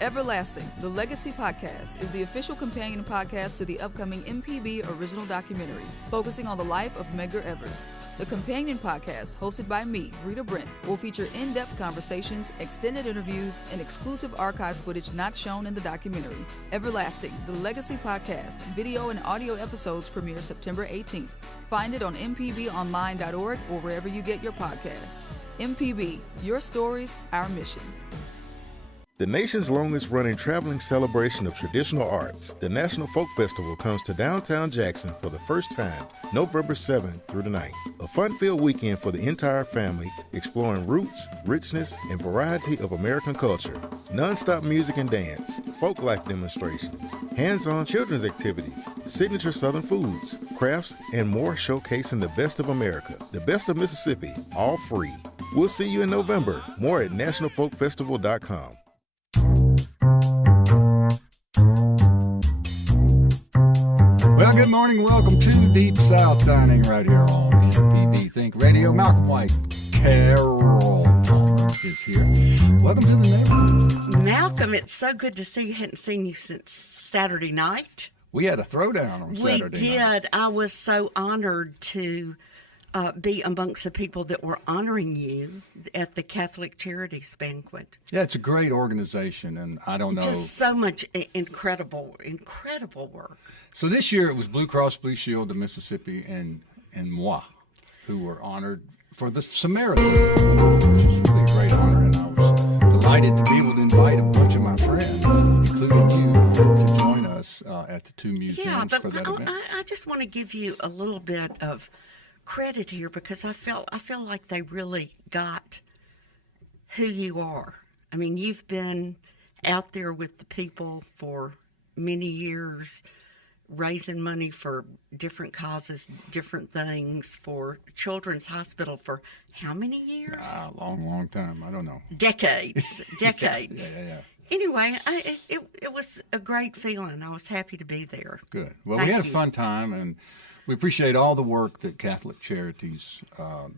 Everlasting, the Legacy Podcast, is the official companion podcast to the upcoming MPB original documentary, focusing on the life of Medgar Evers. The companion podcast, hosted by me, Rita Brent, will feature in-depth conversations, extended interviews, and exclusive archive footage not shown in the documentary. Everlasting, the Legacy Podcast, video and audio episodes premiere September 18th. Find it on mpbonline.org or wherever you get your podcasts. MPB, your stories, our mission. The nation's longest-running traveling celebration of traditional arts, the National Folk Festival, comes to downtown Jackson for the first time, November 7th through the 9th. A fun-filled weekend for the entire family, exploring roots, richness, and variety of American culture. Non-stop music and dance, folk life demonstrations, hands-on children's activities, signature Southern foods, crafts, and more showcasing the best of America, the best of Mississippi, all free. We'll see you in November. More at nationalfolkfestival.com. Well, good morning. Welcome to Deep South Dining right here on MPB Think Radio. Malcolm White, Carol is here. Welcome to the neighborhood. Malcolm, it's so good to see you. Hadn't seen you since Saturday night. We had a throwdown on Saturday night. We did. I was so honored to be amongst the people that were honoring you at the Catholic Charities Banquet. Yeah, it's a great organization, and I don't know. Just so much incredible work. So this year it was Blue Cross Blue Shield of Mississippi and moi who were honored for the Samaritan, which is really a great honor, and I was delighted to be able to invite a bunch of my friends, including you, to join us at the two museums for that event. I just want to give you a little bit of credit here because I feel like they really got who you are. I mean, you've been out there with the people for many years, raising money for different causes, different things, for Children's Hospital for how many years? Long time. I don't know. Decades. Yeah. Anyway, it was a great feeling. I was happy to be there. Good. Well, we had a fun time, and we appreciate all the work that Catholic Charities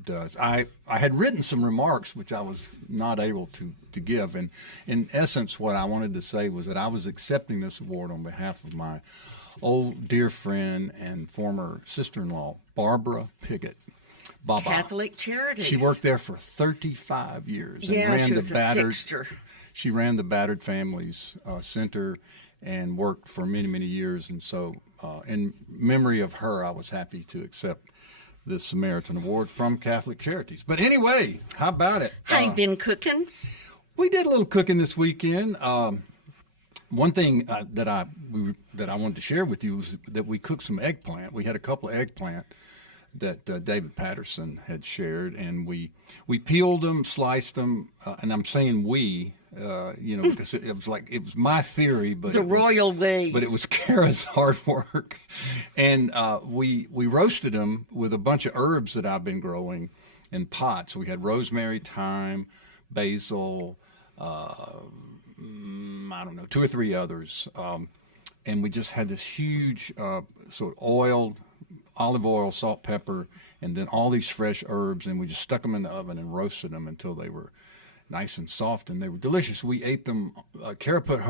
does. I had written some remarks which I was not able to give, and in essence what I wanted to say was that I was accepting this award on behalf of my old dear friend and former sister-in-law, Barbara Piggott. Baba. Catholic Charities. She worked there for 35 years. And ran she was a fixture. She ran the Battered Families Center and worked for many, many years, and so in memory of her, I was happy to accept the Samaritan Award from Catholic Charities. But anyway, how about it? How you been cooking? We did a little cooking this weekend. One thing that I wanted to share with you was that we cooked some eggplant. We had a couple of eggplant that David Patterson had shared, and we peeled them, sliced them, and I'm saying we. Because it was my theory, but the royal we. But it was Kara's hard work, and we roasted them with a bunch of herbs that I've been growing in pots. We had rosemary, thyme, basil, I don't know, 2 or 3 others, and we just had this huge sort of olive oil, salt, pepper, and then all these fresh herbs, and we just stuck them in the oven and roasted them until they were nice and soft, and they were delicious. We ate them. Kara put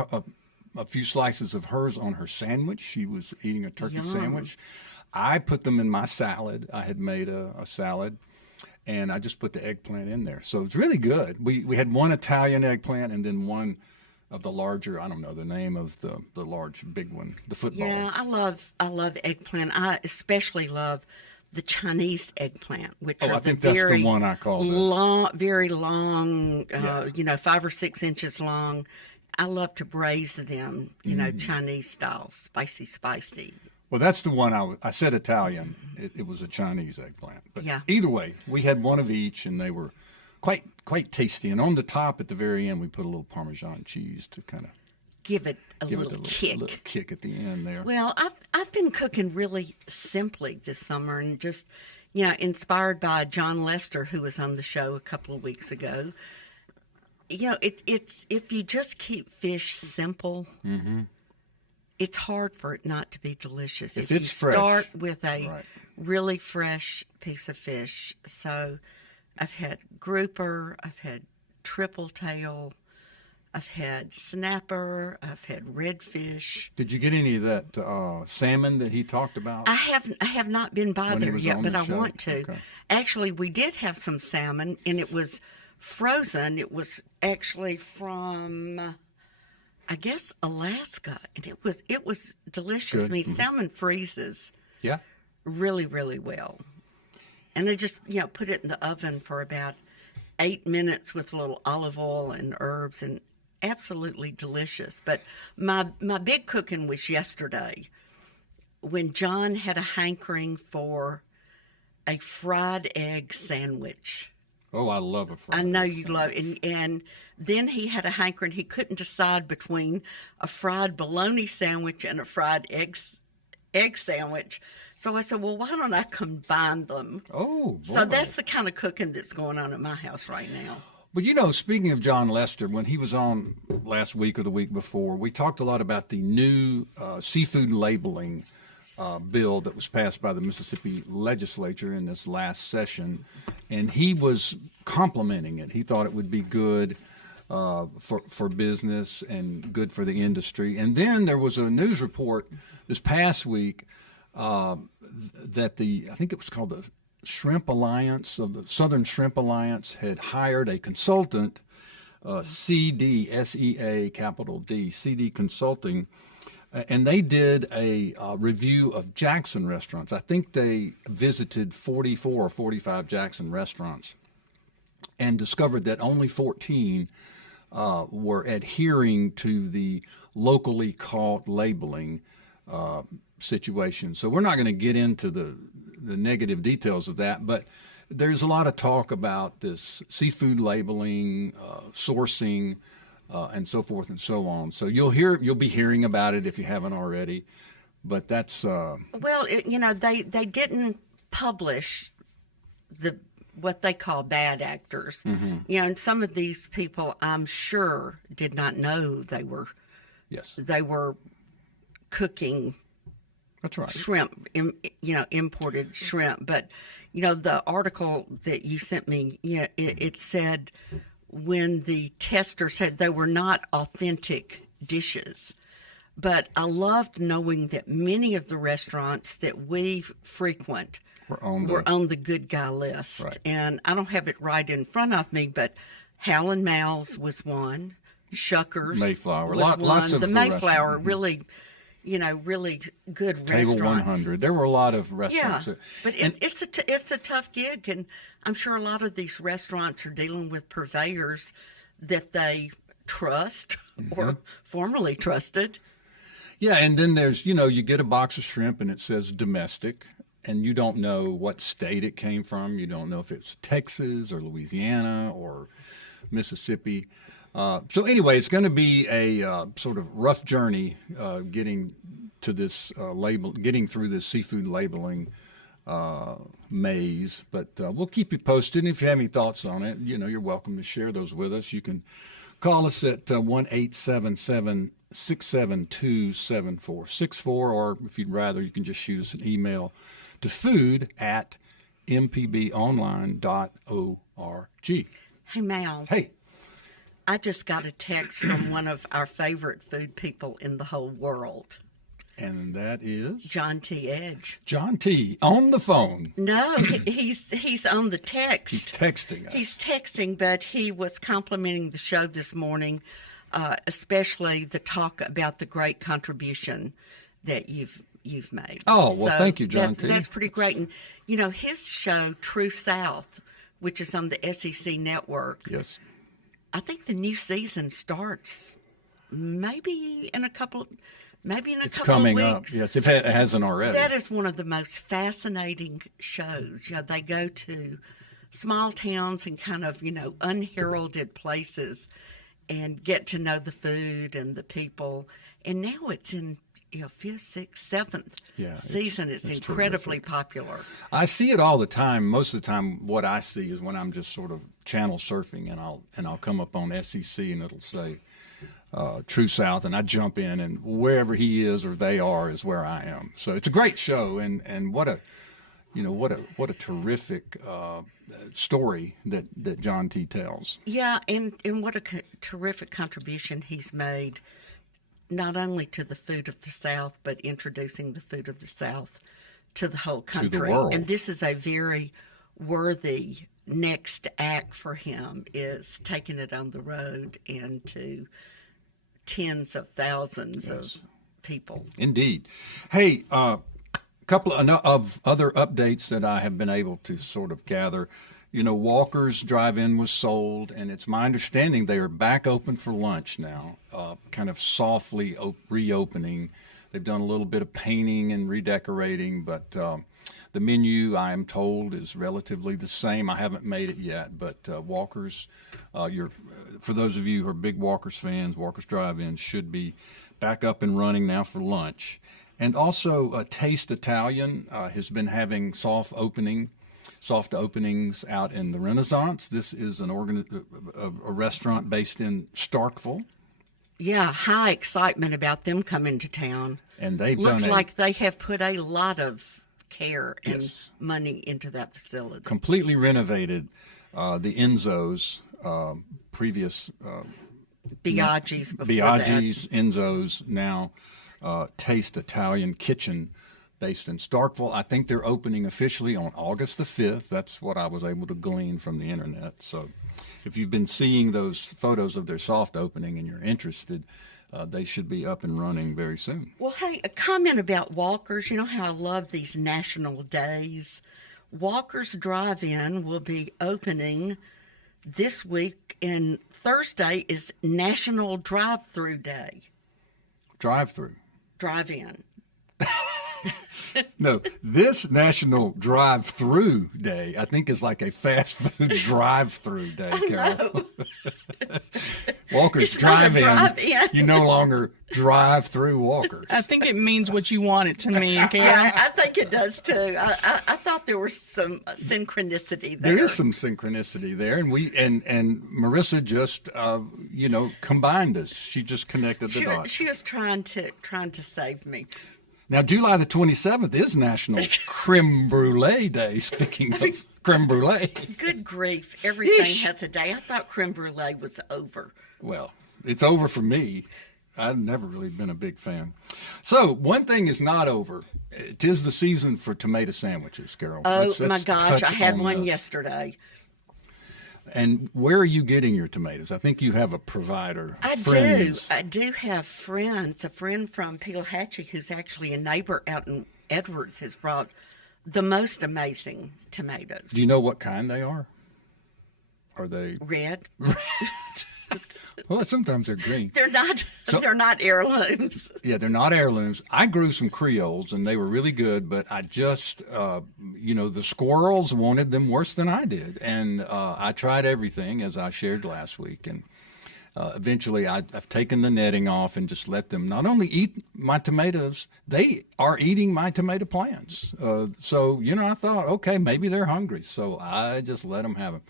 a few slices of hers on her sandwich. She was eating a turkey sandwich. I put them in my salad. I had made a salad, and I just put the eggplant in there. So it's really good. We had one Italian eggplant and then one of the larger, I don't know the name of the large, big one, the football. Yeah, I love eggplant. I especially love the Chinese eggplant, which are I think that's the one I called long, very long, 5 or 6 inches long. I love to braise them, Chinese style, spicy. Well, that's the one I said Italian. It was a Chinese eggplant. But either way, we had one of each, and they were quite tasty. And on the top, at the very end, we put a little Parmesan cheese to kind of give it a little kick. A little kick at the end there. Well, I've been cooking really simply this summer, and just inspired by John Lester, who was on the show a couple of weeks ago. It's if you just keep fish simple, it's hard for it not to be delicious. If you it's fresh, start with a really fresh piece of fish. So I've had grouper, I've had triple tail, I've had snapper. I've had redfish. Did you get any of that salmon that he talked about? I have not been by When he there was yet, on but the I show? want to. Okay. Actually, we did have some salmon, and it was frozen. It was actually from, I guess, Alaska, and it was delicious. Good. I mean, salmon freezes Yeah. really, really well. And I just, put it in the oven for about 8 minutes with a little olive oil and herbs, and absolutely delicious. But my big cooking was yesterday when John had a hankering for a fried egg sandwich. Oh, I love a fried I know egg you sandwich. love it. And then he had a hankering. He couldn't decide between a fried bologna sandwich and a fried egg sandwich. So I said, well, why don't I combine them? Oh, boy. So that's the kind of cooking that's going on at my house right now. But speaking of John Lester, when he was on last week or the week before, we talked a lot about the new seafood labeling bill that was passed by the Mississippi legislature in this last session, and he was complimenting it. He thought it would be good for business and good for the industry. And then there was a news report this past week that I think it was called the Shrimp Alliance, of the Southern Shrimp Alliance, had hired a consultant, CD, SEA, capital D, CD Consulting, and they did a review of Jackson restaurants. I think they visited 44 or 45 Jackson restaurants and discovered that only 14 were adhering to the locally caught labeling situation. So we're not going to get into the negative details of that, but there's a lot of talk about this seafood labeling, sourcing, and so forth and so on. So you'll be hearing about it if you haven't already. But that's well, they didn't publish what they call bad actors. Mm-hmm. And some of these people, I'm sure, did not know they were cooking. That's right. Shrimp, imported shrimp. But, the article that you sent me, it said when the tester said they were not authentic dishes. But I loved knowing that many of the restaurants that we frequent were on the good guy list. Right. And I don't have it right in front of me, but Hal and Mal's was one. Shuckers Mayflower. was Lots one. of the the Mayflower, restaurants. really, really good Table restaurants. 100. There were a lot of Yeah, restaurants. but it's a tough gig, and I'm sure a lot of these restaurants are dealing with purveyors that they trust or formerly trusted. Yeah, and then there's, you get a box of shrimp and it says domestic, and you don't know what state it came from. You don't know if it's Texas or Louisiana or Mississippi. So anyway, it's going to be a sort of rough journey getting to this getting through this seafood labeling maze. But we'll keep you posted. And if you have any thoughts on it, you're welcome to share those with us. You can call us at 1-877-672-7464, or if you'd rather, you can just shoot us an email to food@mpbonline.org. Hey, Mal. Hey. I just got a text from one of our favorite food people in the whole world. And that is? John T. Edge. John T. on the phone. No, he's on the text. He's texting us. He's texting, but he was complimenting the show this morning, especially the talk about the great contribution that you've made. Oh, well, thank you, John T. That's pretty great. And, his show, True South, which is on the SEC network. Yes. I think the new season starts maybe in a couple of weeks. It's coming up, yes, if it hasn't already. That is one of the most fascinating shows. They go to small towns and kind of, unheralded places and get to know the food and the people. And now it's in, 5th, 6th, 7th season. It's incredibly terrific. Popular. I see it all the time. Most of the time, what I see is when I'm just sort of channel surfing, and I'll come up on SEC and it'll say True South, and I jump in, and wherever he is or they are is where I am. So it's a great show, and what a what a terrific story that John T. tells. Yeah, and what a terrific contribution he's made, not only to the food of the South, but introducing the food of the South to the whole country. To the world. And this is a very worthy next act for him, is taking it on the road and to tens of thousands of people. Indeed. Hey, couple of other updates that I have been able to sort of gather. Walker's Drive-In was sold, and it's my understanding they are back open for lunch now, kind of softly reopening. They've done a little bit of painting and redecorating, but the menu, I am told, is relatively the same. I haven't made it yet, but Walker's, for those of you who are big Walker's fans, Walker's Drive-In should be back up and running now for lunch. And also, Taste Italian has been having soft openings out in the Renaissance. This is a restaurant based in Starkville. Yeah, high excitement about them coming to town. And they've looks done like they have put a lot of care and Yes. money into that facility. Completely renovated the Enzo's previous Biaggi's before Biaggi's, Enzo's, now Taste Italian Kitchen based in Starkville. I think they're opening officially on August the 5th. That's what I was able to glean from the internet. So if you've been seeing those photos of their soft opening and you're interested, they should be up and running very soon. Well, hey, a comment about Walker's. You know how I love these national days. Walker's Drive-In will be opening this week, and Thursday is National Drive-Through Day. Drive-through. Drive-in. No, this National Drive-Through Day, I think, is like a fast food drive-through day, Carol. Walker's It's not a Drive-In, drive-in. you no longer drive through Walker's. I think it means what you want it to mean, Carol. Yeah, I think it does too. I thought there was some synchronicity there. There is some synchronicity there, and and Marissa just combined us. She just connected the dots. She was trying to save me. Now, July the 27th is National Creme Brulee Day. Speaking of creme brulee, Good grief! Everything Yeesh. has a day. I thought creme brulee was over. well, it's over for me. I've never really been a big fan. So one thing is not over. It is the season for tomato sandwiches, Carol. Oh Let's my gosh! touch I had on one this. yesterday. And where are you getting your tomatoes? I think you have a provider. Friends. I do have friends. A friend from Peelhatchie, who's actually a neighbor out in Edwards, has brought the most amazing tomatoes. Do you know what kind they are? Are they? Red. Well, sometimes they're green. They're not. So- they're not heirlooms. Yeah, they're not heirlooms. I grew some Creoles, and they were really good, but I just, the squirrels wanted them worse than I did. And I tried everything, as I shared last week. And eventually I've taken the netting off and just let them not only eat my tomatoes, they are eating my tomato plants. So, I thought, okay, maybe they're hungry. So I just let them have them.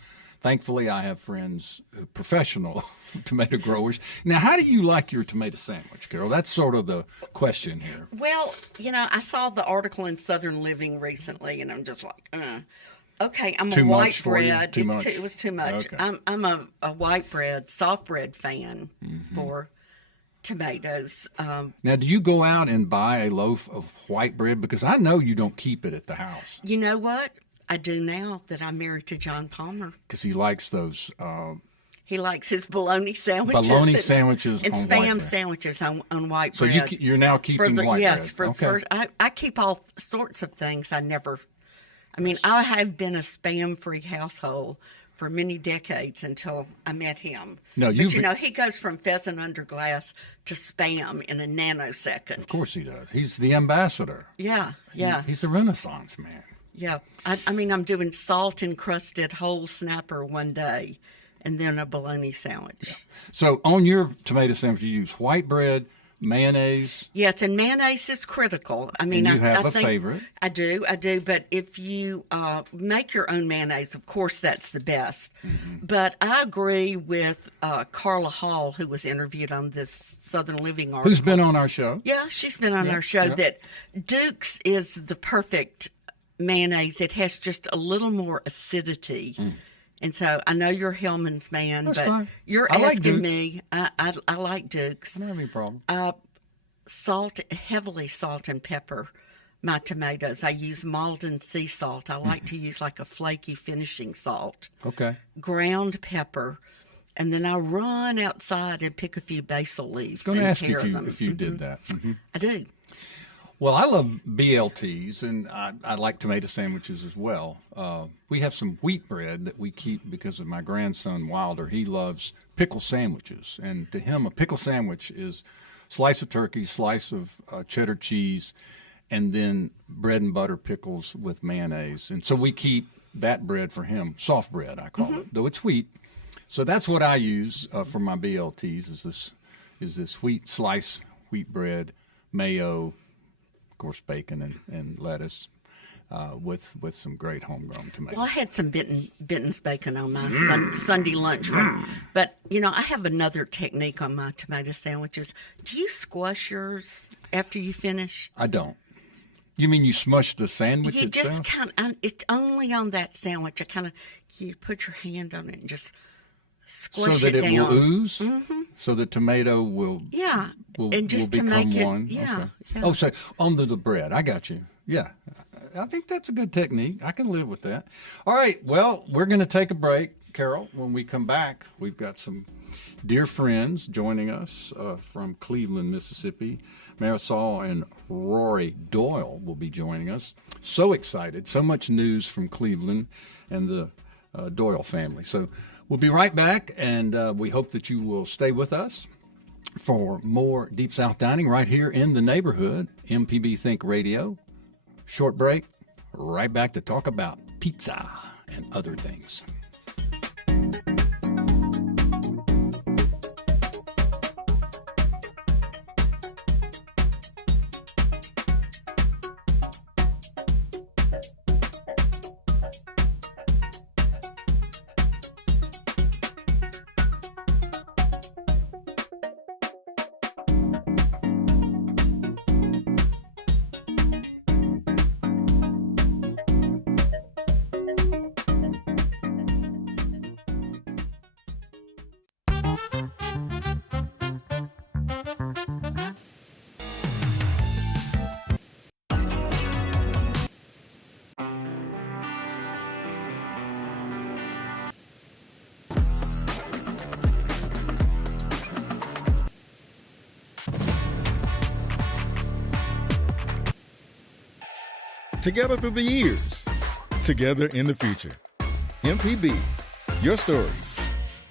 Thankfully, I have friends, professional tomato growers. Now, how do you like your tomato sandwich, Carol? That's sort of the question here. Well, I saw the article in Southern Living recently, and I'm just like, okay, I'm Too a much white for you? bread. Too much? It was too much. Okay. I'm a white bread, soft bread fan Mm-hmm. for tomatoes. Now, do you go out and buy a loaf of white bread? Because I know you don't keep it at the house. You know what? I do now that I'm married to John Palmer. Because he likes those. He likes his bologna sandwiches. Bologna sandwiches and on spam white bread. sandwiches on white So bread. you're now keeping white yes, bread. Okay. I keep all sorts of things. I have been a spam-free household for many decades until I met him. No, but he goes from pheasant under glass to spam in a nanosecond. Of course he does. He's the ambassador. Yeah. He's the Renaissance man. Yeah, I'm doing salt-encrusted whole snapper one day, and then a bologna sandwich. So on your tomato sandwich, you use white bread, mayonnaise. Yes, and mayonnaise is critical. And you have a favorite. I do. But if you make your own mayonnaise, of course, that's the best. Mm-hmm. But I agree with Carla Hall, who was interviewed on this Southern Living article. Who's been on our show? Yeah, she's been on our show. yeah. That Duke's is the perfect mayonnaise. It has just a little more acidity. And so I know you're Hellman's man, That's but fine. you're I like asking Duke's. me. I like Duke's. I don't have any problem. Heavily salt and pepper my tomatoes. I use Malden sea salt. I like to use like a flaky finishing salt. Okay. Ground pepper. And then I run outside and pick a few basil leaves. I was going to and ask you tear them. if you did that. I do. Well, I love BLTs, and I like tomato sandwiches as well. We have some wheat bread that we keep because of my grandson, Wilder. He loves pickle sandwiches, and to him, a pickle sandwich is slice of turkey, slice of cheddar cheese, and then bread and butter pickles with mayonnaise. And so we keep that bread for him, soft bread, I call it, though it's wheat. So that's what I use for my BLTs is this wheat bread, mayo, of course, bacon and lettuce, with some great homegrown tomatoes. Well, I had some Benton's bacon on my Sunday lunch run. But, I have another technique on my tomato sandwiches. Do you squash yours after you finish? I don't. You mean you smush the sandwich You itself? just it's only on that sandwich. You put your hand on it and just squish so that it it down. will ooze? So the tomato will Yeah, will, and just will to become make it, one? yeah, Okay. yeah. Oh, so on the bread. I got you. Yeah. I think that's a good technique. I can live with that. All right. Well, we're going to take a break, Carol. When we come back, we've got some dear friends joining us from Cleveland, Mississippi. Marisol and Rory Doyle will be joining us. So excited. So much news from Cleveland and the Doyle family. So we'll be right back, and we hope that you will stay with us for more Deep South Dining right here in the neighborhood, MPB Think Radio. Short break, right back to talk about pizza and other things. Together through the years, together in the future. MPB, your stories,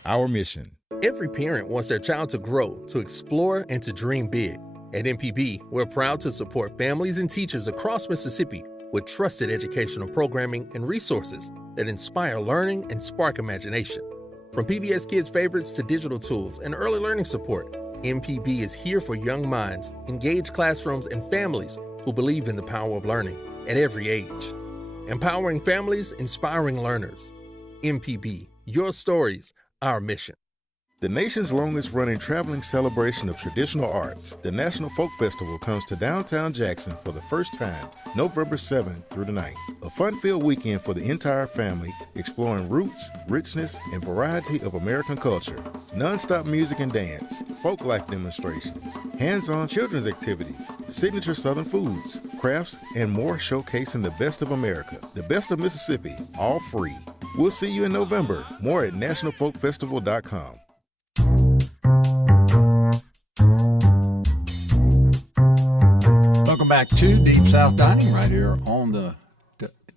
our mission. Every parent wants their child to grow, to explore, and to dream big. At MPB, we're proud to support families and teachers across Mississippi with trusted educational programming and resources that inspire learning and spark imagination. From PBS Kids favorites to digital tools and early learning support, MPB is here for young minds, engaged classrooms, and families who believe in the power of learning at every age. Empowering families, inspiring learners. MPB, your stories, our mission. The nation's longest running traveling celebration of traditional arts, the National Folk Festival comes to downtown Jackson for the first time, November 7th through the 9th. A fun-filled weekend for the entire family, exploring roots, richness, and variety of American culture. Non-stop music and dance, folk life demonstrations, hands-on children's activities, signature Southern foods, crafts, and more showcasing the best of America, the best of Mississippi, all free. We'll see you in November. More at nationalfolkfestival.com. Welcome back to Deep South Dining right here on the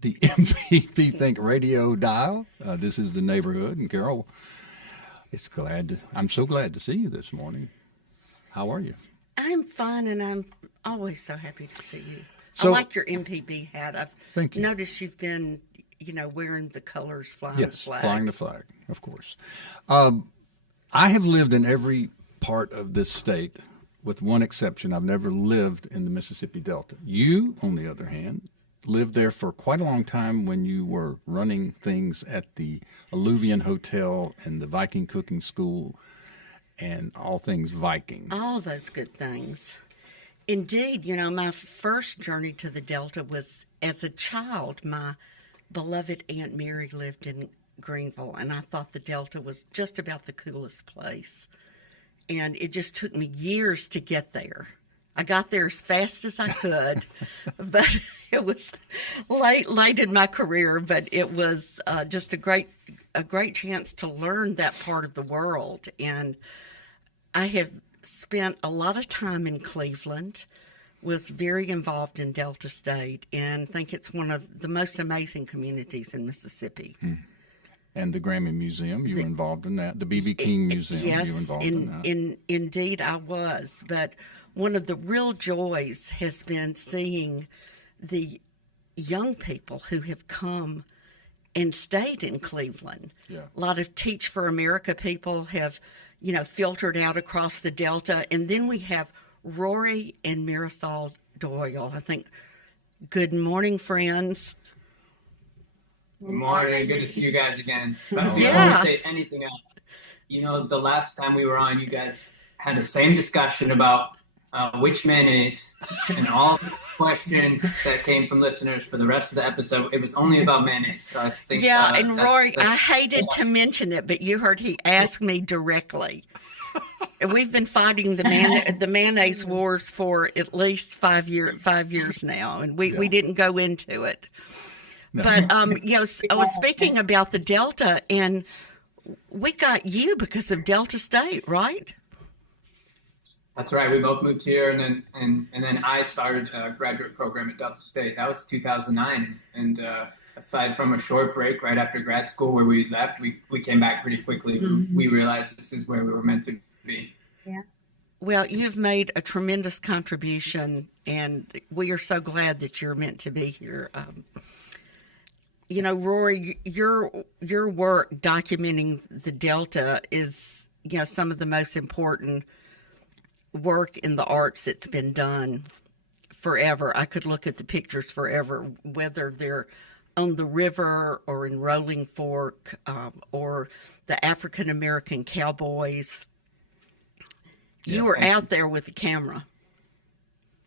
MPB Think Radio dial. This is the neighborhood, and Carol, I'm so glad to see you this morning. How are you? I'm fine, and I'm always so happy to see you. So- I like your MPB hat. I've Thank you. noticed you've been, wearing the colors flying Yes, the flag. flying the flag, of course. I have lived in every part of this state, with one exception. I've never lived in the Mississippi Delta. You, on the other hand, lived there for quite a long time when you were running things at the Alluvian Hotel and the Viking Cooking School and all things Viking. All those good things. Indeed, my first journey to the Delta was as a child, my beloved Aunt Mary lived in Greenville, and I thought the Delta was just about the coolest place. And it just took me years to get there. I got there as fast as I could, but it was late in my career. But it was just a great chance to learn that part of the world. And I have spent a lot of time in Cleveland, was very involved in Delta State, and think it's one of the most amazing communities in Mississippi. And the Grammy Museum, you were involved in that. The B.B. King Museum, yes, you were involved in that. Indeed I was. But one of the real joys has been seeing the young people who have come and stayed in Cleveland. Yeah. A lot of Teach for America people have, filtered out across the Delta. And then we have Rory and Marisol Doyle. I think, good morning, friends. Good morning. Good to see you guys again. But Yeah. before we say anything else, the last time we were on, you guys had the same discussion about which mayonnaise, and all the questions that came from listeners for the rest of the episode, it was only about mayonnaise. So I think, and Rory, I hated to mention it, but you heard he asked me directly. And we've been fighting the mayonnaise wars for at least 5 years now, and we didn't go into it. No. But I was speaking about the Delta, and we got you because of Delta State, right? That's right. We both moved here, and then I started a graduate program at Delta State. That was 2009, and aside from a short break right after grad school where we left, we came back pretty quickly. Mm-hmm. We realized this is where we were meant to be. Yeah. Well, you've made a tremendous contribution, and we are so glad that you're meant to be here. Rory, your work documenting the Delta is, some of the most important work in the arts that's been done forever. I could look at the pictures forever, whether they're on the river or in Rolling Fork, or the African American cowboys. You were out there with the camera.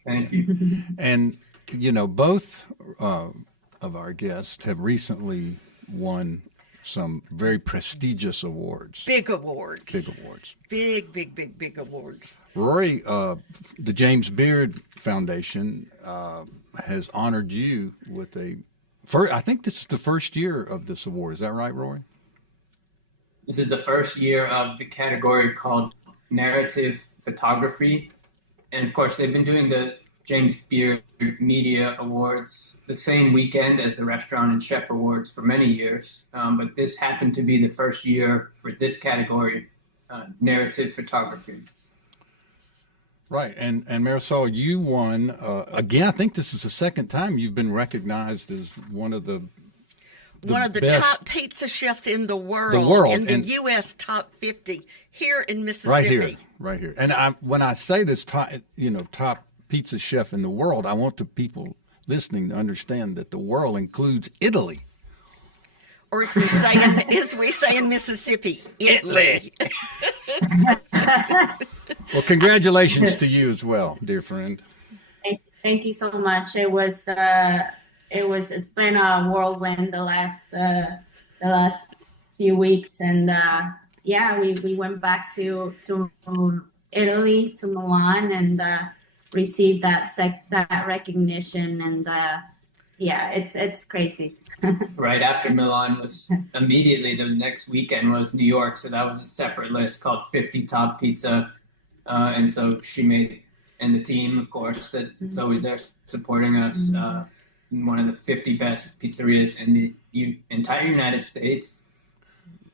Thank you. And, both of our guests have recently won some very prestigious awards. Big awards. Big awards. Big awards. Rory, the James Beard Foundation has honored you with I think this is the first year of this award. Is that right, Rory? This is the first year of the category called Narrative Photography. And of course, they've been doing the James Beard Media Awards the same weekend as the Restaurant and Chef Awards for many years. But this happened to be the first year for this category, narrative photography. Right. And Marisol, you won, again, I think this is the second time you've been recognized as one of the best top pizza chefs in the world. In the U.S. top 50 here in Mississippi. Right here. And when I say this top pizza chef in the world, I want the people listening to understand that the world includes Italy. Or as we say in Mississippi, Italy. Well, congratulations to you as well, dear friend. Thank you so much. It's been a whirlwind the last few weeks, and we went back to Italy, to Milan, and received that recognition, and it's crazy. Right after Milan was immediately the next weekend was New York, so that was a separate list called 50 Top Pizza, and so she made, and the team, of course, that is always there supporting us, one of the 50 best pizzerias in the entire United States,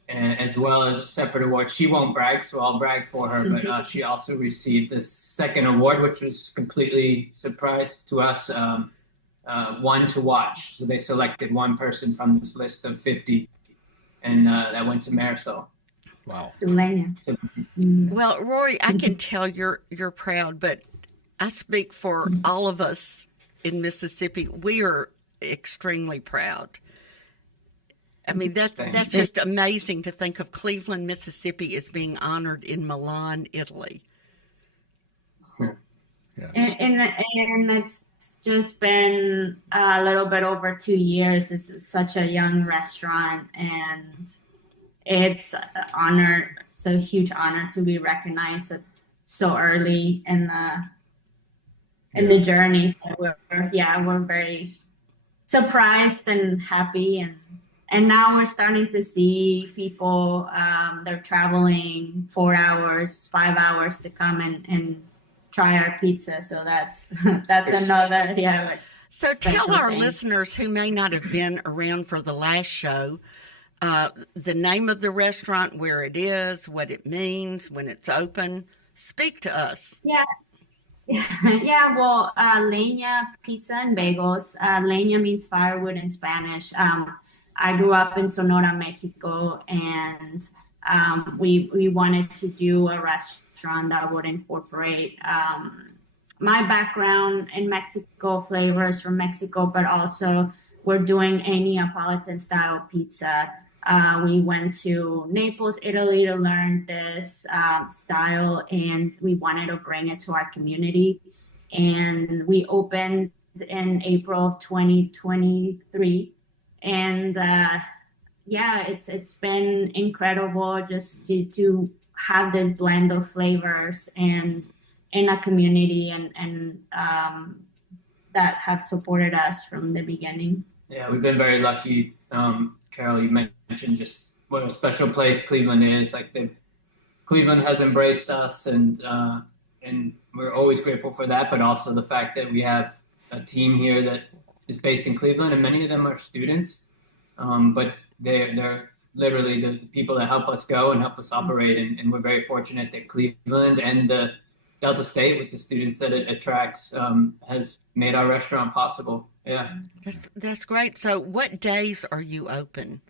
and as well as a separate award. She won't brag, so I'll brag for her, but she also received the second award, which was completely surprise to us, one to watch. So they selected one person from this list of 50, and that went to Marisol. Wow. To Lena. Well, Rory, I can tell you're proud, but I speak for all of us in Mississippi. We are extremely proud. I mean, that's just amazing to think of Cleveland, Mississippi as being honored in Milan, Italy. Yes. And it's just been a little bit over 2 years. It's such a young restaurant, and it's an honor. It's a huge honor to be recognized so early in the journey. So we're very surprised and happy, and now we're starting to see people. They're traveling 4 hours, 5 hours to come and try our pizza. So that's another So tell our thing. listeners who may not have been around for the last show, the name of the restaurant, where it is, what it means, when it's open. Speak to us. Yeah. Well, Lena Pizza and Bagels. Lena means firewood in Spanish. I grew up in Sonora, Mexico, and we wanted to do a restaurant that would incorporate my background in Mexico, flavors from Mexico, but also we're doing a Neapolitan style pizza. We went to Naples, Italy to learn this style, and we wanted to bring it to our community. And we opened in April of 2023. And it's been incredible just to have this blend of flavors and in a community and that have supported us from the beginning. Yeah, we've been very lucky. Carol, you mentioned just what a special place Cleveland is. Cleveland has embraced us, and we're always grateful for that. But also the fact that we have a team here that is based in Cleveland, and many of them are students. But they're literally the people that help us go and help us operate. And we're very fortunate that Cleveland and the Delta State, with the students that it attracts, has made our restaurant possible. Yeah. That's great. So what days are you open?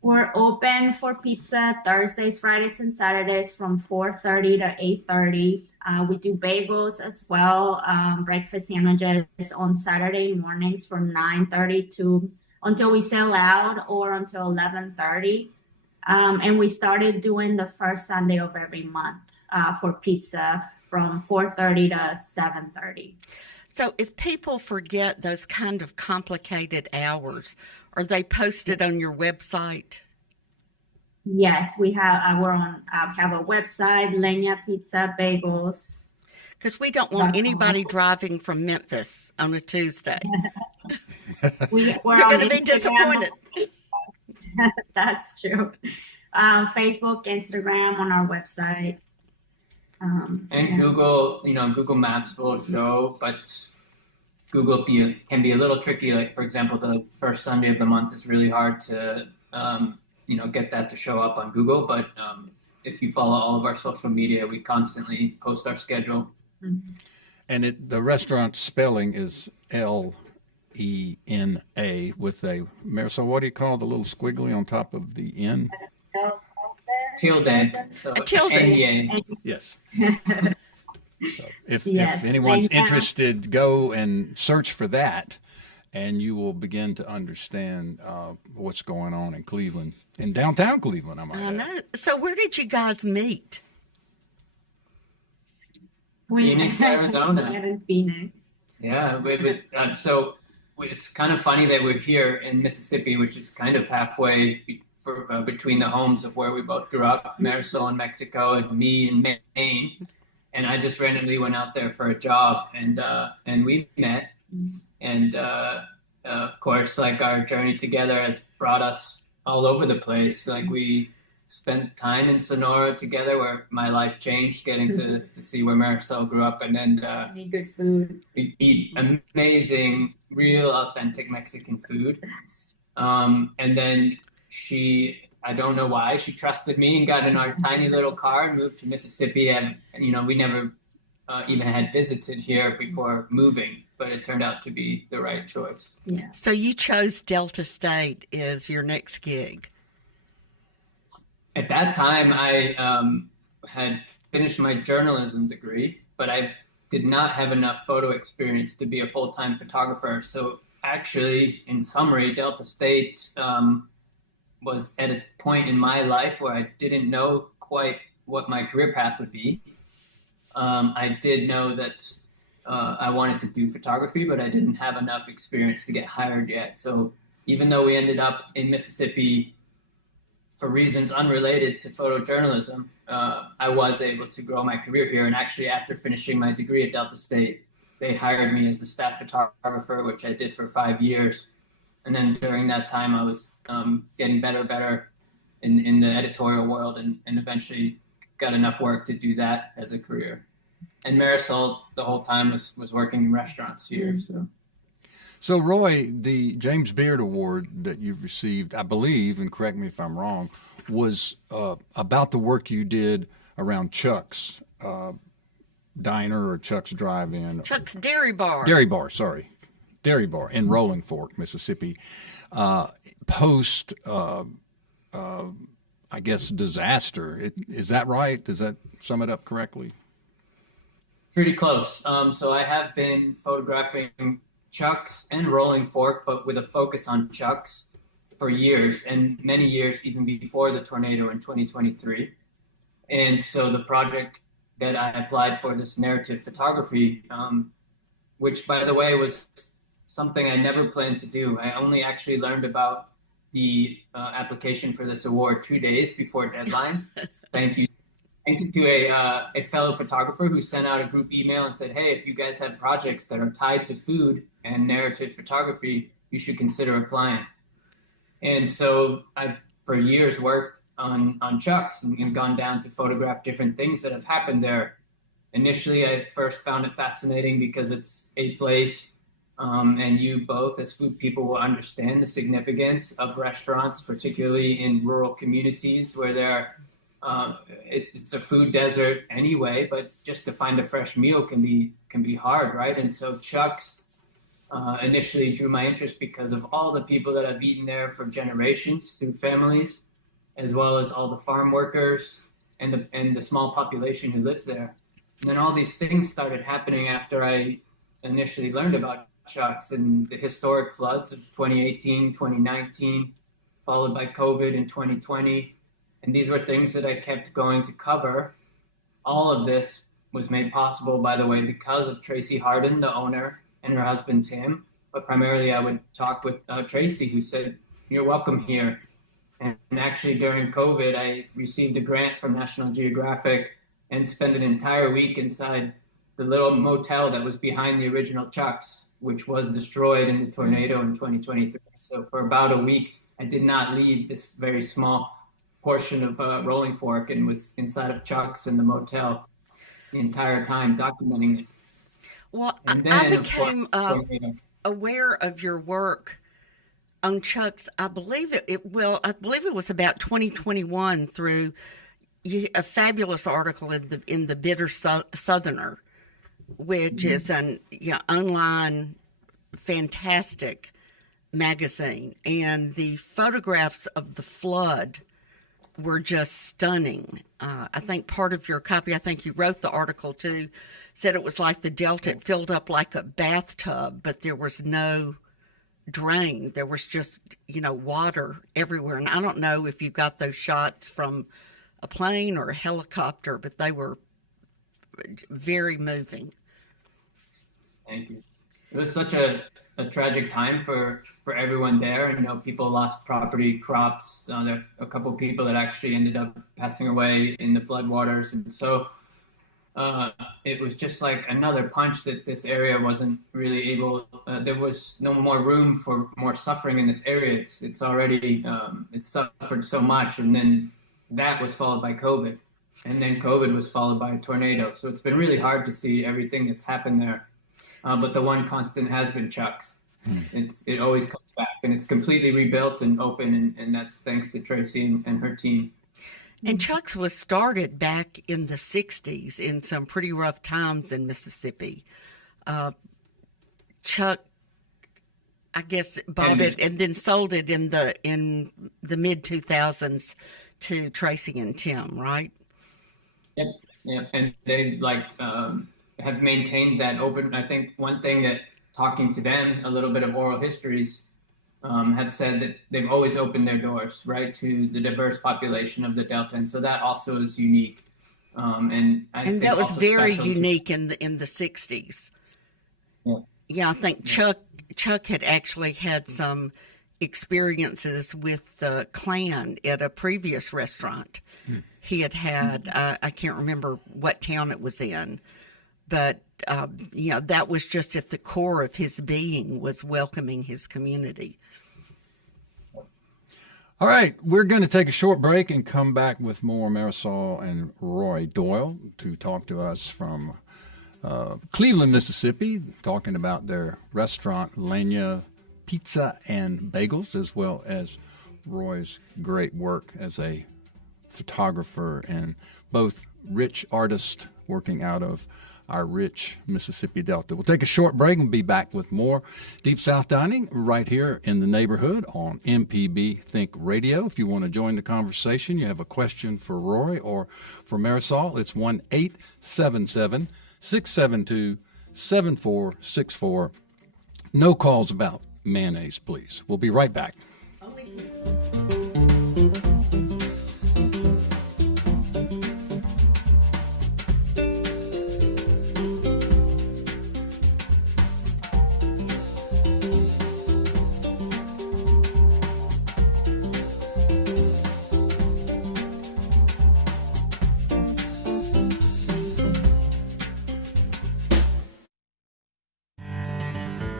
We're open for pizza Thursdays, Fridays, and Saturdays from 4:30 to 8:30. We do bagels as well, breakfast sandwiches on Saturday mornings from 9:30 to until we sell out, or until 11:30. And we started doing the first Sunday of every month for pizza from 4:30 to 7:30. So if people forget those kind of complicated hours, are they posted on your website? Yes, we have. Have a website, Lena Pizza Bagels. Because we don't want anybody driving from Memphis on a Tuesday. We're They're going to be Instagram. disappointed. That's true. Facebook, Instagram, on our website. And Google, Google Maps will show, but Google can be a little tricky. Like, for example, the first Sunday of the month is really hard to, get that to show up on Google. But if you follow all of our social media, we constantly post our schedule. Mm-hmm. And the restaurant spelling is Lena with a, so what do you call the little squiggly on top of the N? Tilde. So A tilde. Yes. So if anyone's interested, go and search for that, and you will begin to understand what's going on in Cleveland, in downtown Cleveland, I might add. know. So where did you guys meet? Phoenix, Arizona. In Phoenix. Yeah. So it's kind of funny that we're here in Mississippi, which is kind of halfway between the homes of where we both grew up, Marisol in Mexico and me in Maine. And I just randomly went out there for a job, and we met. And of course, our journey together has brought us all over the place. We spent time in Sonora together, where my life changed, getting to see where Marisol grew up, and then Eat good food. we eat amazing, real, authentic Mexican food. And then I don't know why, she trusted me and got in our tiny little car and moved to Mississippi. And, we never even had visited here before moving, but it turned out to be the right choice. Yeah. So you chose Delta State as your next gig. At that time, I had finished my journalism degree, but I did not have enough photo experience to be a full-time photographer. So actually, in summary, Delta State was at a point in my life where I didn't know quite what my career path would be. I did know that I wanted to do photography, but I didn't have enough experience to get hired yet. So even though we ended up in Mississippi for reasons unrelated to photojournalism, I was able to grow my career here. And actually, after finishing my degree at Delta State, they hired me as the staff photographer, which I did for 5 years. And then during that time, I was getting better in the editorial world, and eventually got enough work to do that as a career. And Marisol the whole time was working in restaurants here. So Roy, the James Beard Award that you've received, I believe, and correct me if I'm wrong, was about the work you did around Chuck's Diner or Chuck's Drive-In. Chuck's Dairy Bar. Dairy Bar in Rolling Fork, Mississippi. Post, I guess, disaster. Is that right? Does that sum it up correctly? Pretty close. So I have been photographing Chuck's and Rolling Fork, but with a focus on Chuck's for years, and many years even before the tornado in 2023. And so the project that I applied for, this narrative photography, which, by the way, was something I never planned to do. I only actually learned about the application for this award 2 days before deadline. Thanks to a fellow photographer who sent out a group email and said, hey, if you guys have projects that are tied to food and narrative photography, you should consider applying. And so I've for years worked on Chuck's and gone down to photograph different things that have happened there. Initially, I first found it fascinating because it's a place, and you both as food people will understand the significance of restaurants, particularly in rural communities where it's a food desert anyway, but just to find a fresh meal can be hard, right? And so Chuck's initially drew my interest because of all the people that I've eaten there for generations through families, as well as all the farm workers and the small population who lives there. And then all these things started happening after I initially learned about Chuck's, and the historic floods of 2018, 2019, followed by COVID in 2020. And these were things that I kept going to cover. All of this was made possible, by the way, because of Tracy Harden, the owner, and her husband, Tim. But primarily I would talk with Tracy, who said, you're welcome here. And actually during COVID, I received a grant from National Geographic and spent an entire week inside the little motel that was behind the original Chuck's, which was destroyed in the tornado in 2023. So for about a week, I did not leave this very small portion of Rolling Fork and was inside of Chuck's in the motel the entire time documenting it. Well, I became aware of your work on Chuck's. I believe it was about 2021 through a fabulous article in the Bitter Southerner, which is an online fantastic magazine, and the photographs of the flood were just stunning. I think part of your copy, I think you wrote the article too, said it was like the Delta. It filled up like a bathtub, but there was no drain. There was just, water everywhere. And I don't know if you got those shots from a plane or a helicopter, but they were very moving. Thank you. It was such a tragic time for everyone there. People lost property, crops. There are a couple of people that actually ended up passing away in the floodwaters. And so it was just like another punch that this area wasn't really able, there was no more room for more suffering in this area. It's already, it's suffered so much. And then that was followed by COVID. And then COVID was followed by a tornado. So it's been really hard to see everything that's happened there. But the one constant has been Chuck's. It always comes back, and it's completely rebuilt and open, and that's thanks to Tracy and her team. And Chuck's was started back in the 60s in some pretty rough times in Mississippi. Chuck, I guess, bought it and then sold it in the mid-2000s to Tracy and Tim, right? Yep. And they have maintained that open. I think one thing that, talking to them, a little bit of oral histories, have said that they've always opened their doors, right, to the diverse population of the Delta. And so that also is unique. And I And think that was also very special to- unique in the 60s. Yeah. Yeah, I think Chuck had actually had some experiences with the Klan at a previous restaurant. He had I can't remember what town it was in, but that was just at the core of his being, was welcoming his community. All right, we're going to take a short break and come back with more Marisol and Roy Doyle to talk to us from Cleveland, Mississippi, talking about their restaurant, Lena Pizza and Bagels, as well as Roy's great work as a photographer and both rich artist working out of our rich Mississippi Delta. We'll take a short break and be back with more Deep South Dining right here in the neighborhood on MPB Think Radio. If you want to join the conversation, you have a question for Roy or for Marisol, it's 1-877-672-7464. No calls about mayonnaise, please. We'll be right back.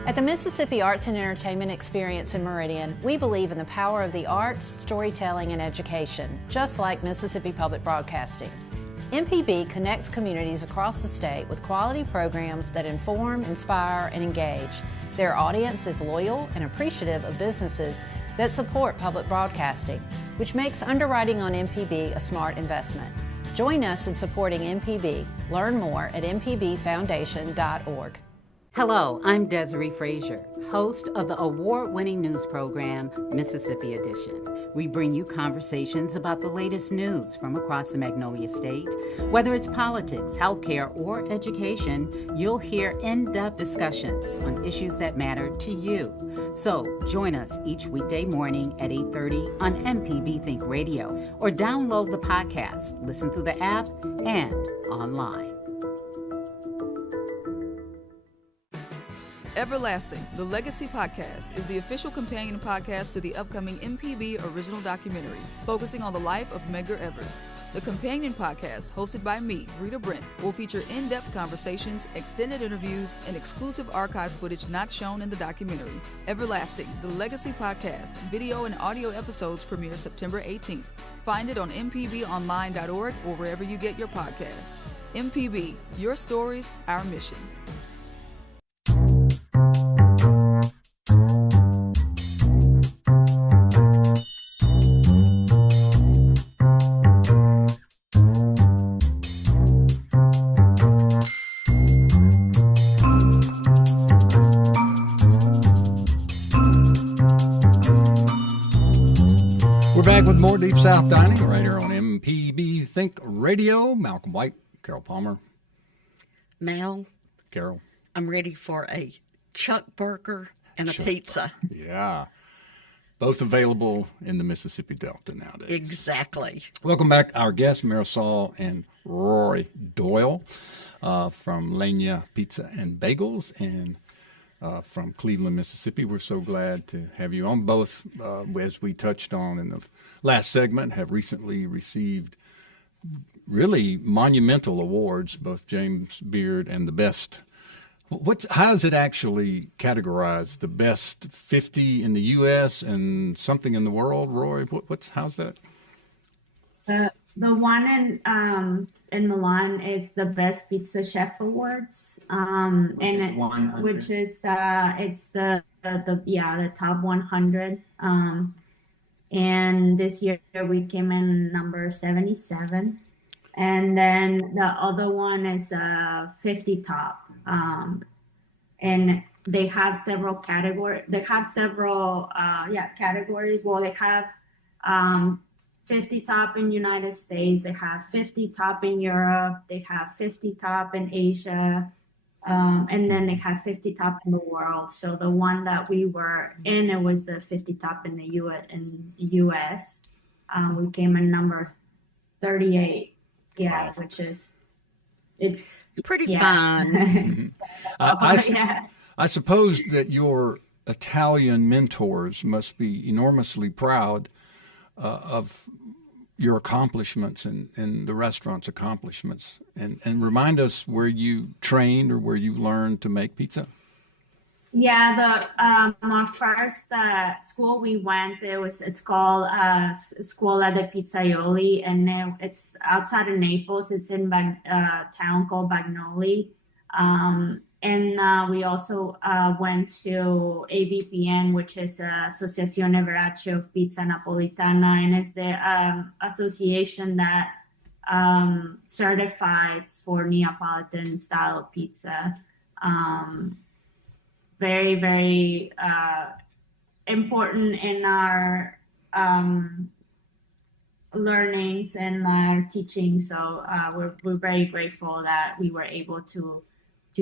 At the Mississippi Arts and Entertainment Experience in Meridian, we believe in the power of the arts, storytelling, and education, just like Mississippi Public Broadcasting. MPB connects communities across the state with quality programs that inform, inspire, and engage. Their audience is loyal and appreciative of businesses that support public broadcasting, which makes underwriting on MPB a smart investment. Join us in supporting MPB. Learn more at mpbfoundation.org. Hello, I'm Desiree Frazier, host of the award-winning news program, Mississippi Edition. We bring you conversations about the latest news from across the Magnolia State. Whether it's politics, healthcare, or education, you'll hear in-depth discussions on issues that matter to you. So join us each weekday morning at 8:30 on MPB Think Radio, or download the podcast, listen through the app, and online. Everlasting, the Legacy Podcast, is the official companion podcast to the upcoming MPB original documentary, focusing on the life of Medgar Evers. The companion podcast, hosted by me, Rita Brent, will feature in-depth conversations, extended interviews, and exclusive archive footage not shown in the documentary. Everlasting, the Legacy Podcast, video and audio episodes premiere September 18th. Find it on mpbonline.org or wherever you get your podcasts. MPB, your stories, our mission. Back with more Deep South Dining right here on MPB Think Radio. Malcolm White, Carol Palmer. Mal, Carol. I'm ready for a Chuck burger and a pizza. Yeah. Both available in the Mississippi Delta nowadays. Exactly. Welcome back, our guests, Marisol and Rory Doyle from Lena Pizza and Bagels and from Cleveland, Mississippi. We're so glad to have you on. Both, as we touched on in the last segment, have recently received really monumental awards, both James Beard and the best. How is it actually categorized? The best 50 in the U.S. and something in the world, Roy? How's that? The one in Milan is the Best Pizza Chef Awards, which is it's the top 100. And this year we came in number 77, and then the other one is 50 top. And they have several categories. They have several categories. Well, they have 50 top in United States, they have 50 top in Europe, they have 50 top in Asia, and then they have 50 top in the world. So the one that we were in, it was the 50 top in the US. We came in number 38. Yeah, which is it's pretty yeah. fun. I suppose that your Italian mentors must be enormously proud of your accomplishments and the restaurant's accomplishments. And remind us where you trained or where you learned to make pizza. Yeah, our first school we went, it's called Scuola de Pizzaioli, and it's outside of Naples. It's in a town called Bagnoli. And we also went to AVPN, which is Associazione Verace of Pizza Napolitana, and it's the association that certifies for Neapolitan style pizza. Very, very important in our learnings and our teaching. So we're very grateful that we were able to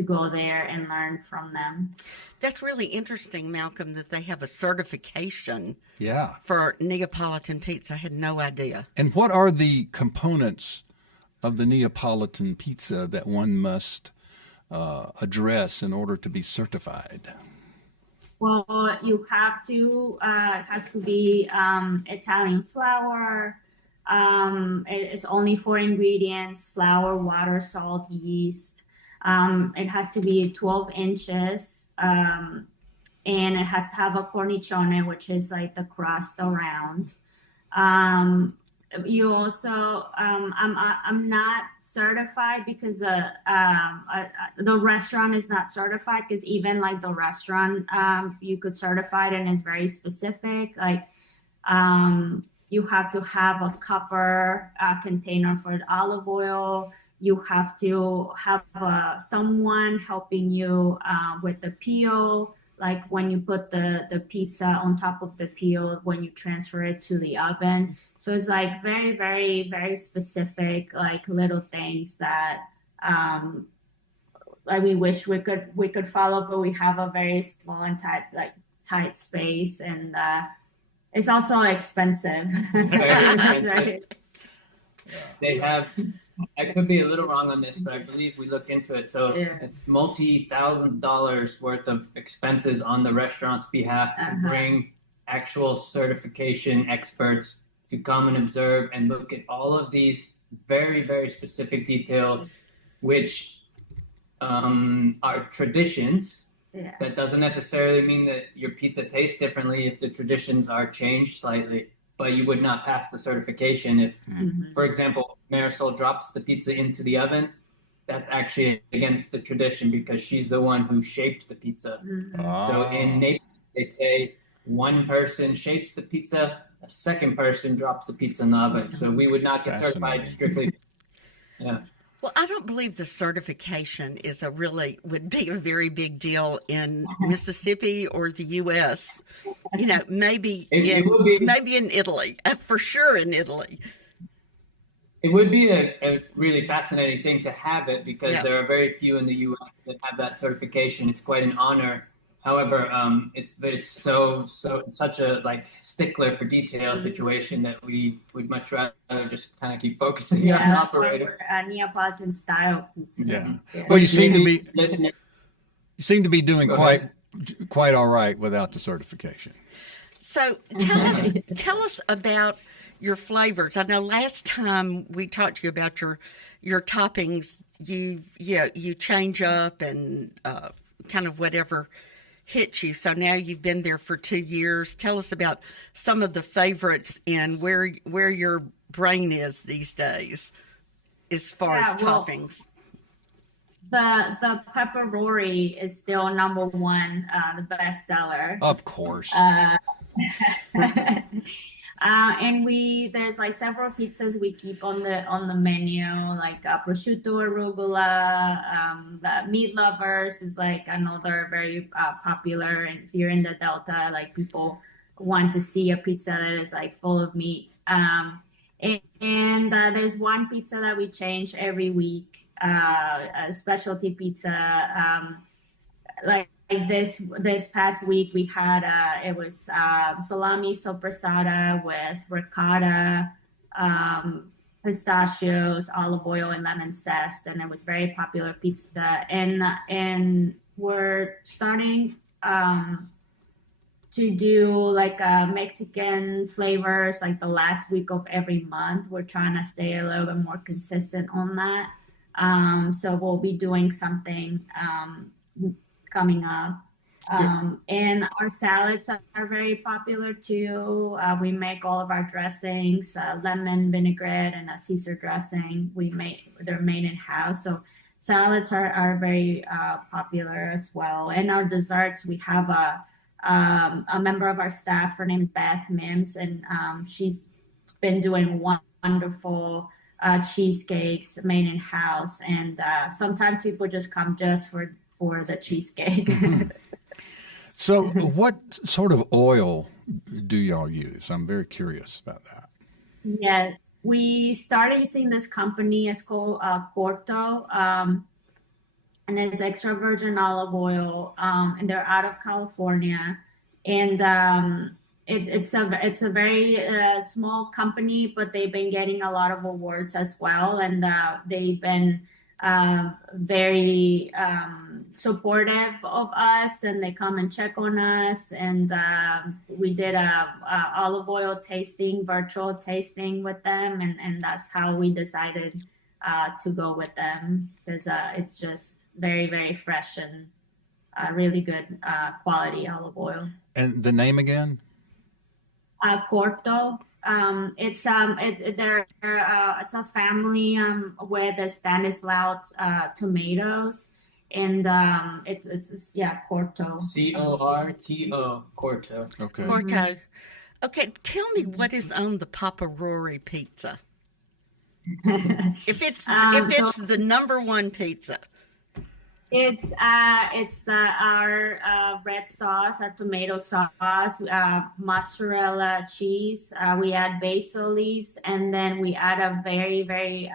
go there and learn from them. That's really interesting, Malcolm, that they have a certification Yeah. for Neapolitan pizza. I had no idea. And what are the components of the Neapolitan pizza that one must address in order to be certified? Well, you have to, it has to be Italian flour. It's only 4 ingredients: flour, water, salt, yeast. It has to be 12 inches, and it has to have a cornicione, which is like the crust around. You also, I'm not certified because the restaurant is not certified, because even like the restaurant, you could certify it and it's very specific. Like, you have to have a copper container for the olive oil. You have to have someone helping you with the peel, like when you put the pizza on top of the peel, when you transfer it to the oven. So it's like very, very, very specific, like little things that like we wish we could follow, but we have a very small and tight space, and it's also expensive. Right? They have, I could be a little wrong on this, but I believe we looked into it. So it's multi-$1,000s worth of expenses on the restaurant's behalf to bring actual certification experts to come and observe and look at all of these very, very specific details, which are traditions. Yeah. That doesn't necessarily mean that your pizza tastes differently if the traditions are changed slightly, but you would not pass the certification if, for example, Marisol drops the pizza into the oven. That's actually against the tradition because she's the one who shaped the pizza. So in Naples, they say one person shapes the pizza, a second person drops the pizza in the oven. So we would not get certified strictly. Yeah. Well, I don't believe the certification would be a very big deal in Mississippi or the U.S. You know, maybe in Italy, for sure in Italy. It would be a really fascinating thing to have it because there are very few in the U.S. that have that certification. It's quite an honor. However, it's such a like stickler for detail situation that we would much rather just kind of keep focusing on operating. Neapolitan style pizza. Yeah. Well, you seem to be doing quite all right without the certification. So tell us about your flavors. I know last time we talked to you about your toppings, you change up and kind of whatever hits you. So now you've been there for 2 years. Tell us about some of the favorites and where your brain is these days as far as toppings. The pepper Rory is still number one, the best seller. Of course. And there's like several pizzas we keep on the menu, like prosciutto arugula. The meat lovers is like another very popular. And if you're in the Delta, like people want to see a pizza that is like full of meat. And there's one pizza that we change every week, a specialty pizza. Like this past week we had it was salami soppressata with ricotta, pistachios, olive oil, and lemon zest, and it was very popular pizza. And we're starting to do like Mexican flavors like the last week of every month. We're trying to stay a little bit more consistent on that. So we'll be doing something coming up. And our salads are very popular too. We make all of our dressings, lemon vinaigrette and a Caesar dressing. They're made in house. So salads are very popular as well. And our desserts, we have a member of our staff. Her name is Beth Mims, and she's been doing wonderful cheesecakes made in house. And sometimes people just come just for the cheesecake. So what sort of oil do y'all use? I'm very curious about that. Yeah, we started using this company. It's called Corto, and it's extra virgin olive oil, and they're out of California. And it's a very small company, but they've been getting a lot of awards as well, and they've been very supportive of us, and they come and check on us. And we did a olive oil virtual tasting with them, and that's how we decided to go with them, because it's just very, very fresh and really good quality olive oil. And the name again? Corto. It's a family with the Stanislaus tomatoes, and it's Corto. Corto. Corto. Okay. Corto. Okay, tell me what is on the Papa Rory pizza. If it's the number one pizza. It's our red sauce, our tomato sauce, mozzarella cheese. We add basil leaves, and then we add a very, very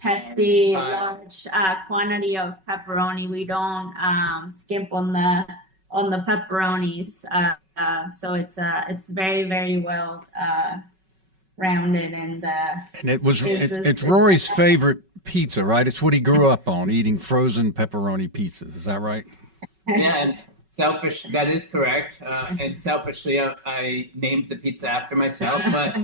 hefty, large quantity of pepperoni. We don't skimp on the pepperonis, so it's very, very well rounded, and it's Rory's favorite pizza, right? It's what he grew up on, eating frozen pepperoni pizzas. Is that right? Yeah, that is correct. And selfishly, I named the pizza after myself, but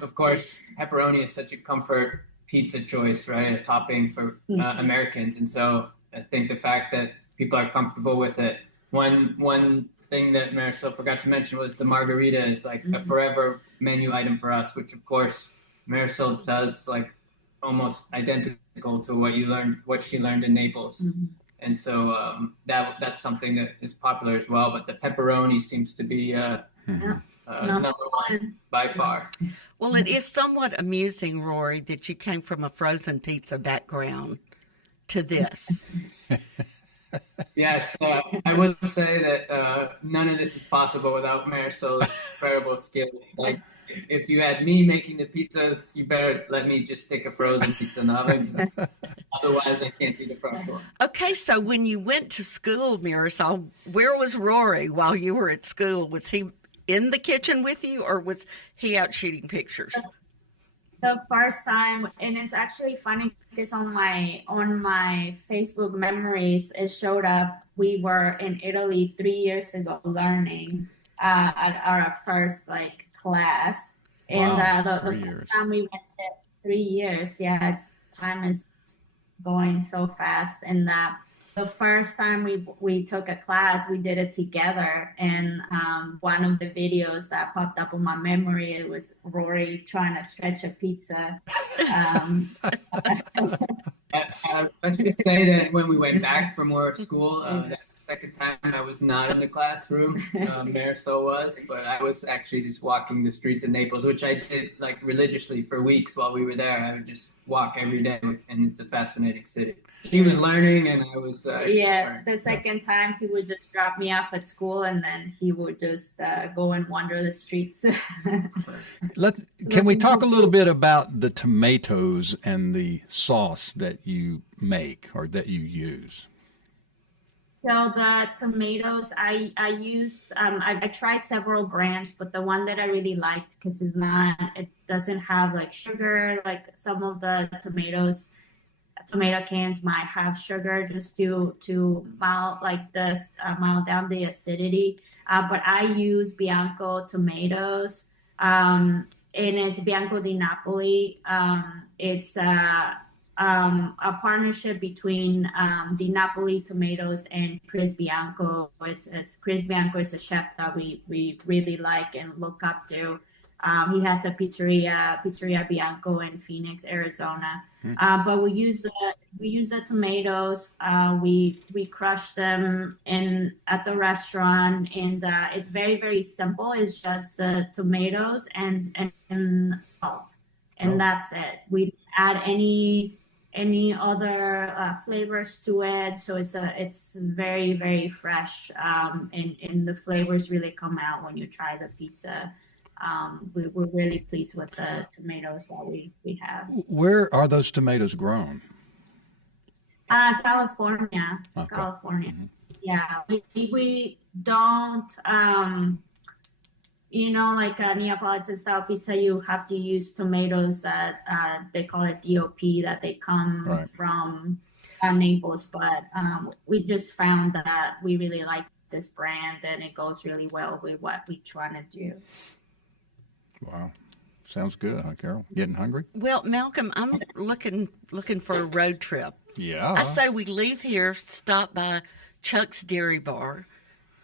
of course, pepperoni is such a comfort pizza choice, right? A topping for Americans, and so I think the fact that people are comfortable with it. One thing that Marisol forgot to mention was the margarita is like a forever menu item for us, which of course Marisol does like almost identical to what she learned in Naples. And so that's something that is popular as well. But the pepperoni seems to be number one by far. Well, it is somewhat amusing, Rory, that you came from a frozen pizza background to this. Yes, I would say that none of this is possible without Marisol's incredible skills. Like, if you had me making the pizzas, you better let me just stick a frozen pizza in the oven. Otherwise, I can't do the fresh one. Okay, so when you went to school, Marisol, where was Rory while you were at school? Was he in the kitchen with you, or was he out shooting pictures? The first time, and it's actually funny because on my Facebook memories, it showed up. We were in Italy 3 years ago learning at our first class, and the first time we went to 3 years. Yeah, time is going so fast, and the first time we took a class, we did it together, and one of the videos that popped up on my memory, it was Rory trying to stretch a pizza. I should just say that when we went back for more school, that second time I was not in the classroom. Marisol was, but I was actually just walking the streets of Naples, which I did religiously for weeks while we were there. I would just walk every day, and it's a fascinating city. She was learning, and I was. The second time he would just drop me off at school, and then he would just go and wander the streets. Can we talk a little bit about the tomatoes and the sauce that you make or that you use? So the tomatoes I use, I tried several brands, but the one that I really liked, because it doesn't have like sugar, like some of the tomato cans might have sugar just to mild down the acidity. But I use Bianco tomatoes, and it's Bianco di Napoli. It's a partnership between Di Napoli tomatoes and Chris Bianco. It's Chris Bianco is a chef that we really like and look up to. He has a Pizzeria Bianco in Phoenix, Arizona. But we use the tomatoes. We crush them at the restaurant, and it's very, very simple. It's just the tomatoes and salt, and that's it. We add any other flavors to it, so it's very, very fresh, and the flavors really come out when you try the pizza. We're really pleased with the tomatoes that we have. Where are those tomatoes grown? California. Okay. California. Yeah, we don't. Like a Neapolitan style pizza, you have to use tomatoes that they call it DOP, that they come from Naples. But we just found that we really like this brand, and it goes really well with what we're trying to do. Wow. Sounds good, huh, Carol? Getting hungry? Well, Malcolm, I'm looking for a road trip. Yeah. I say we leave here, stop by Chuck's Dairy Bar,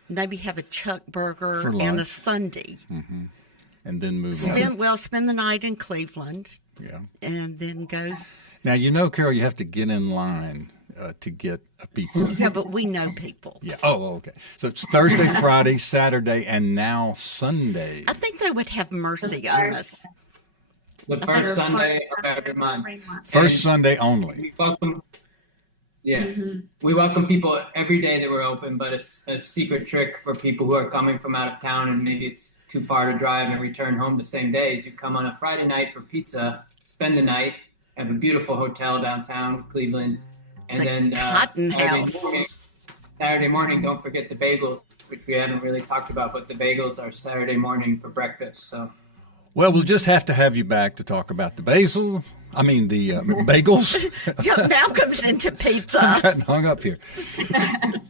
maybe have a Chuck burger and a sundae. Mm-hmm. And then move on. Spend the night in Cleveland. Yeah. And then go. Now, Carol, you have to get in line to get a pizza. Yeah, but we know people. Yeah. Oh, okay. So it's Thursday, Friday, Saturday, and now Sunday. I think they would have mercy on us. The first Sunday of every month. First Sunday only. We welcome. Yes, we welcome people every day that we're open, but it's a secret trick for people who are coming from out of town and maybe it's too far to drive and return home the same day. Is you come on a Friday night for pizza, spend the night, have a beautiful hotel downtown Cleveland, and then Saturday morning, don't forget the bagels, which we haven't really talked about, but the bagels are Saturday morning for breakfast. So, well, we'll just have to have you back to talk about the bagels. Yeah, Malcolm's into pizza. I'm getting hung up here.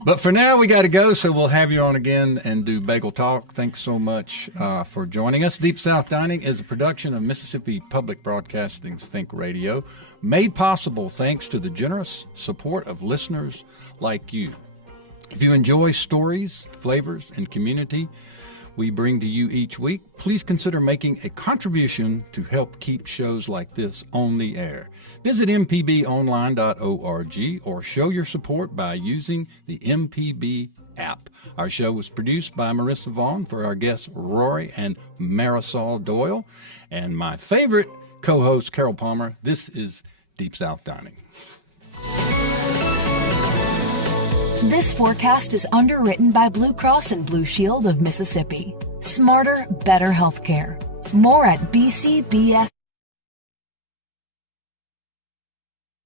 But for now, we got to go, so we'll have you on again and do Bagel Talk. Thanks so much for joining us. Deep South Dining is a production of Mississippi Public Broadcasting's Think Radio, made possible thanks to the generous support of listeners like you. If you enjoy stories, flavors, and community we bring to you each week, please consider making a contribution to help keep shows like this on the air. Visit mpbonline.org or show your support by using the MPB app. Our show was produced by Marissa Vaughn for our guests Rory and Marisol Doyle, and my favorite co-host Carol Palmer. This is Deep South Dining. This forecast is underwritten by Blue Cross and Blue Shield of Mississippi. Smarter, better healthcare. More at bcbs.